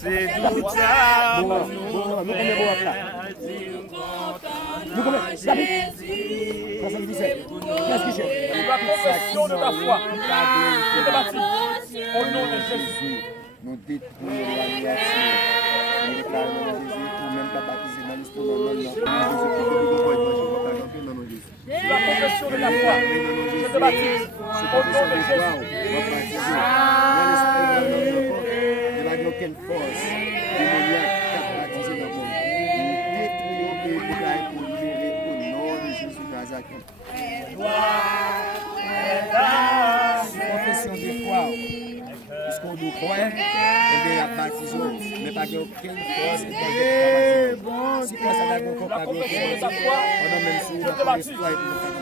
C'est tout ça. Nous combien? David 77. Qu'est-ce que j'ai? La confession de ta foi. Je te baptise au nom de Jésus. Nous détruisons la création. Nous déclarons Jésus pour même pas baptiser dans l'histoire de La confession de ta foi. Je te baptise au nom de Jésus. Il n'y a aucune force démoniaque qui a baptisé dans le monde. Nous détruisons et déclarons pour libérer au nom de Jésus de Nazareth. Confession de foi. Puisqu'on nous croit, et bien il y a baptisé, mais pas aucune force. Si toi ça n'a pas on a même si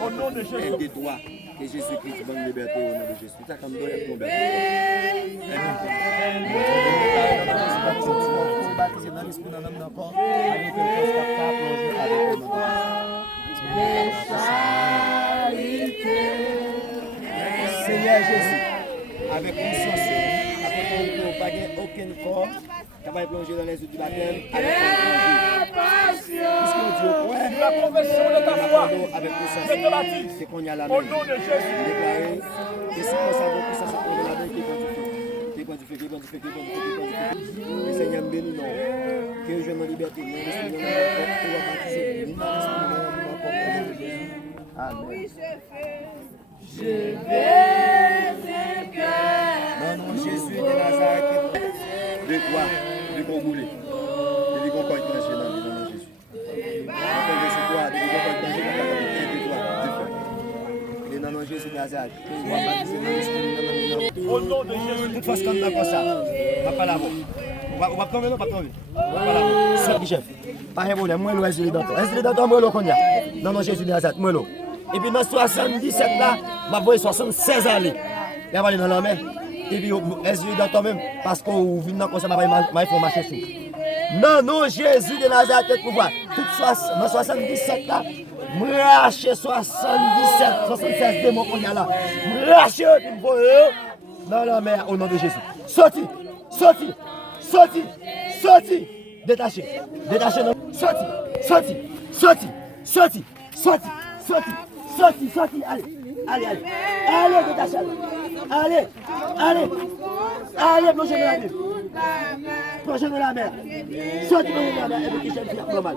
au nom de Jésus. de toi. Que Jésus-Christ donne liberté au nom de Jésus. Ça comme doit être tombé. Baptisé dans l'esprit dans l'homme encore. Avec une force pas plonger avec le nom de Seigneur Jésus, avec conscience, pas aucun corps capable de plonger dans les eaux du baptême avec puisque Dieu croit, La confession de ta foi. avec Je te baptise c'est qu'on y a la au main. nom de Jésus. Déclaré, et si on savait que ça se trouve la main, qui prend du feu. Le Seigneur me bénit, non. Que je me liberté, non, l'esprit de mon Amen. Je vais Mon nom Jésus de Nazareth, de quoi? De qu'on boule. De qu'on peut manger dans le nom de Jésus. De nom de Jésus de Nazareth. Au nom de Jésus. Toute façon, comme ça, on va pas la voir. On va tomber, on va tomber. On va pas la voir. C'est qui chef. Pas de problème, moi, je suis dans toi. Je suis dans toi, moi, je connais. Dans le Jésus de Nazareth, moi, et puis dans 77 là, ma voix 76 années. Il y a pas dans la main. Et puis, est-ce que dans toi-même, parce qu'on vient dans comme ça, il faut marcher sur. Non, non, Jésus de Nazareth, pour voir. Dans 77 là, racher 77, 76 démons qu'on a là. Racher, dans la mer, au nom de Jésus. Sorti, sorti, sorti, sorti. Détaché, détaché, sorti, sorti, sorti, sorti, sorti, sorti. Sorti, sorti, allez, allez, allez, allez, détachez, allez, allez, allez, plongez dans la mer, plongez dans la mer, sorti dans la mer, et puis qui chante normal.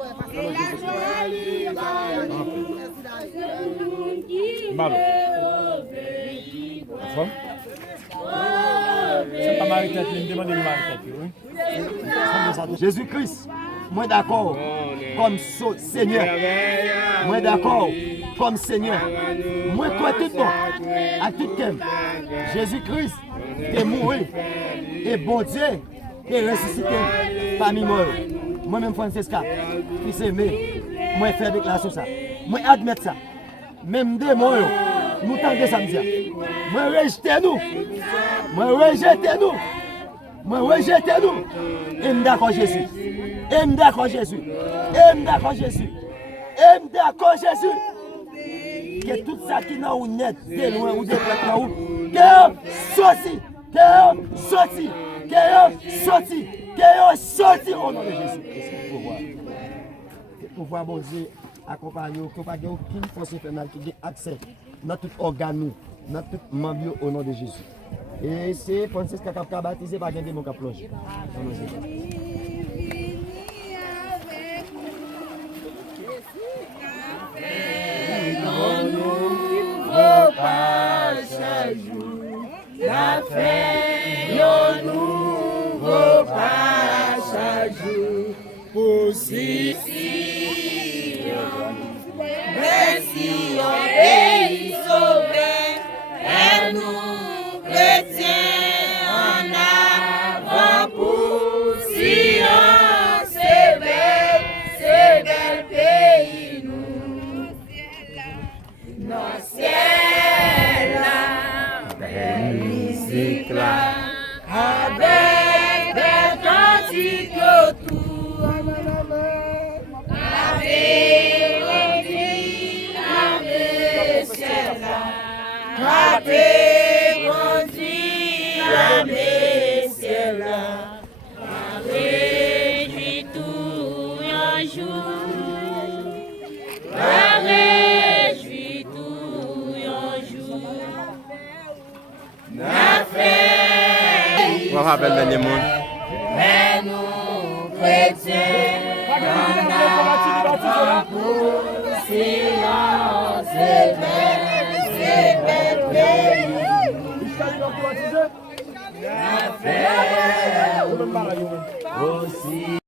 Malo. C'est pas Marie-Tête, il me demande de Marie-Tête. Jésus-Christ, moi d'accord, comme Seigneur, moi d'accord. Comme Seigneur, moi crois tout le temps, à tout thème. Jésus-Christ est mort et bon Dieu est ressuscité parmi moi. Moi-même, Francesca, fils aimé, moi faire déclaration ça. Moi admettre ça. Même démons, nous tendons samedi. Moi rejetez nous. Moi rejetez nous. Moi rejetez nous. Et d'accord Jésus. Et d'accord Jésus. Et d'accord Jésus. Et d'accord Jésus. Que tout ça qui n'a ou net, de loin ou de près là où, que sorti, au nom de Jésus. Pour voir bon Dieu accompagner, que pas aucune force infernale qui a accès dans tout organe, dans tout membre au nom de Jésus. Et c'est Francesca qui a baptisé par des démons qui plongent. Au nom de Jésus. La fête, le nouveau passage possible. Merci au pays sauvé, et nous chrétiens en avant pour Sion, c'est bel pays, nous, dans le ciel là. Musique là, avec des cantiques autour, la mélodie, la ciel là, la mélodie. rappelle le monde. Mais nous, chrétiens, silence et belle pays. Aussi